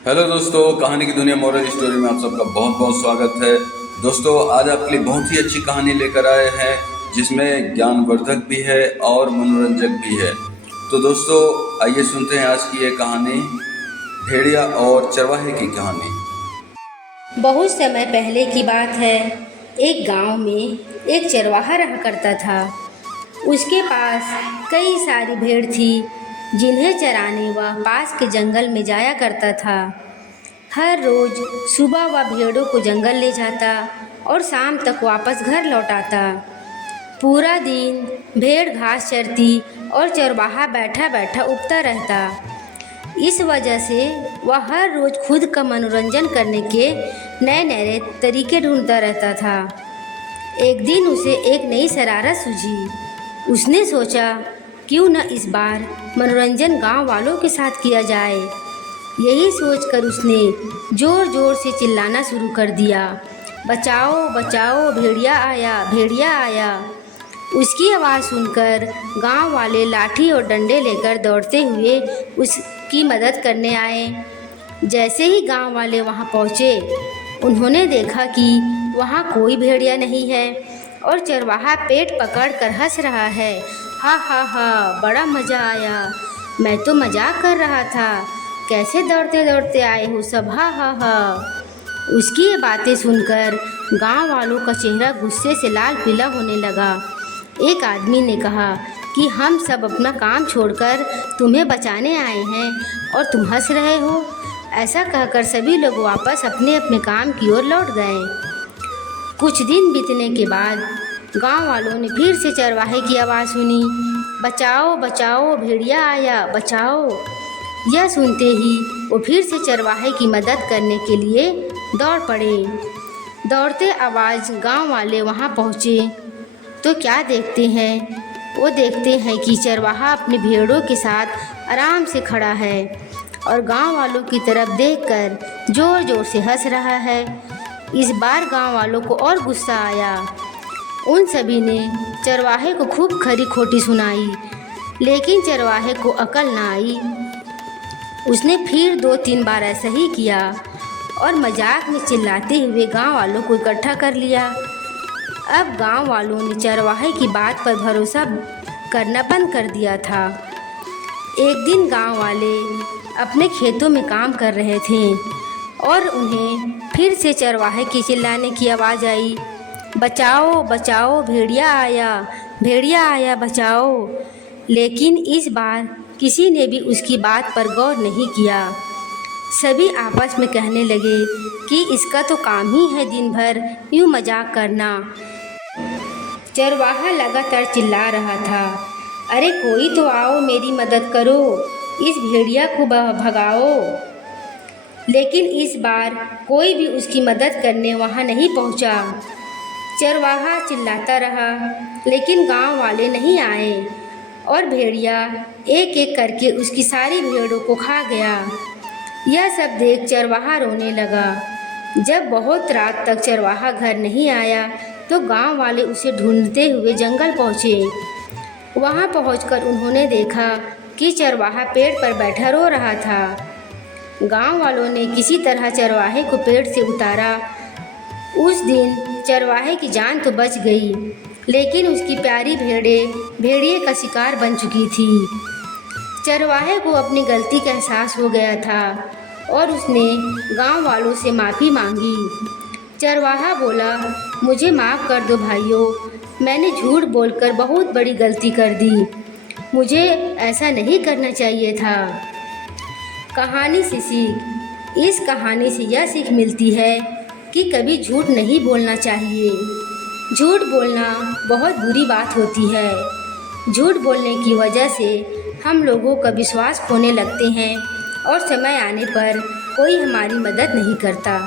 Hello दोस्तों, कहानी की दुनिया मॉरल स्टोरी में आप सबका बहुत बहुत स्वागत है। दोस्तों, आज आपके लिए बहुत ही अच्छी कहानी लेकर आए हैं जिसमें ज्ञानवर्धक भी है और मनोरंजक भी है। तो दोस्तों, आइए सुनते हैं आज की ये कहानी, भेड़िया और चरवाहे की कहानी। बहुत समय पहले की बात है। एक गांव में एक चरवाहा रहा करता था। उसके पास कई सारी भेड़ थी जिन्हें चराने वह पास के जंगल में जाया करता था। हर रोज सुबह वह भेड़ों को जंगल ले जाता और शाम तक वापस घर लौट आता। पूरा दिन भेड़ घास चरती और चरवाहा बैठा बैठा उबता रहता। इस वजह से वह हर रोज़ खुद का मनोरंजन करने के नए नए तरीके ढूंढता रहता था। एक दिन उसे एक नई शरारत सूझी। उसने सोचा, क्यों न इस बार मनोरंजन गांव वालों के साथ किया जाए। यही सोचकर उसने ज़ोर ज़ोर से चिल्लाना शुरू कर दिया, बचाओ बचाओ, भेड़िया आया, भेड़िया आया। उसकी आवाज़ सुनकर गांव वाले लाठी और डंडे लेकर दौड़ते हुए उसकी मदद करने आए। जैसे ही गांव वाले वहां पहुंचे, उन्होंने देखा कि वहां कोई भेड़िया नहीं है और चरवाहा पेट पकड़कर हंस रहा है। हा हा हा, बड़ा मज़ा आया, मैं तो मजाक कर रहा था, कैसे दौड़ते दौड़ते आए हो सब, हा हा हा। उसकी ये बातें सुनकर गांव वालों का चेहरा गुस्से से लाल पीला होने लगा। एक आदमी ने कहा कि हम सब अपना काम छोड़कर तुम्हें बचाने आए हैं और तुम हंस रहे हो। ऐसा कहकर सभी लोग वापस अपने अपने काम की ओर लौट गए। कुछ दिन बीतने के बाद गांव वालों ने फिर से चरवाहे की आवाज़ सुनी, बचाओ बचाओ, भेड़िया आया, बचाओ। यह सुनते ही वो फिर से चरवाहे की मदद करने के लिए दौड़ पड़े। दौड़ते आवाज़ गांव वाले वहां पहुँचे तो क्या देखते हैं, वो देखते हैं कि चरवाहा अपनी भेड़ों के साथ आराम से खड़ा है और गांव वालों की तरफ देखकर ज़ोर ज़ोर से हंस रहा है। इस बार गांव वालों को और गुस्सा आया। उन सभी ने चरवाहे को खूब खरी खोटी सुनाई, लेकिन चरवाहे को अकल ना आई। उसने फिर 2-3 बार ऐसा ही किया और मजाक में चिल्लाते हुए गांव वालों को इकट्ठा कर लिया। अब गांव वालों ने चरवाहे की बात पर भरोसा करना बंद कर दिया था। एक दिन गांव वाले अपने खेतों में काम कर रहे थे और उन्हें फिर से चरवाहे की चिल्लाने की आवाज़ आई, बचाओ बचाओ, भेड़िया आया, भेड़िया आया, बचाओ। लेकिन इस बार किसी ने भी उसकी बात पर गौर नहीं किया। सभी आपस में कहने लगे कि इसका तो काम ही है दिन भर यूँ मजाक करना। चरवाहा लगातार चिल्ला रहा था, अरे कोई तो आओ, मेरी मदद करो, इस भेड़िया को भगाओ। लेकिन इस बार कोई भी उसकी मदद करने वहाँ नहीं पहुँचा। चरवाहा चिल्लाता रहा, लेकिन गांव वाले नहीं आए और भेड़िया एक एक करके उसकी सारी भेड़ों को खा गया। यह सब देख चरवाहा रोने लगा। जब बहुत रात तक चरवाहा घर नहीं आया तो गांव वाले उसे ढूंढते हुए जंगल पहुँचे। वहां पहुंचकर उन्होंने देखा कि चरवाहा पेड़ पर बैठा रो रहा था। गांव वालों ने किसी तरह चरवाहे को पेड़ से उतारा। उस दिन चरवाहे की जान तो बच गई, लेकिन उसकी प्यारी भेड़ें भेड़िए का शिकार बन चुकी थी। चरवाहे को अपनी गलती का एहसास हो गया था और उसने गांव वालों से माफ़ी मांगी। चरवाहा बोला, मुझे माफ़ कर दो भाइयों, मैंने झूठ बोलकर बहुत बड़ी गलती कर दी, मुझे ऐसा नहीं करना चाहिए था। कहानी से सीख, इस कहानी से यह सीख मिलती है कि कभी झूठ नहीं बोलना चाहिए। झूठ बोलना बहुत बुरी बात होती है। झूठ बोलने की वजह से हम लोगों का विश्वास खोने लगते हैं और समय आने पर कोई हमारी मदद नहीं करता।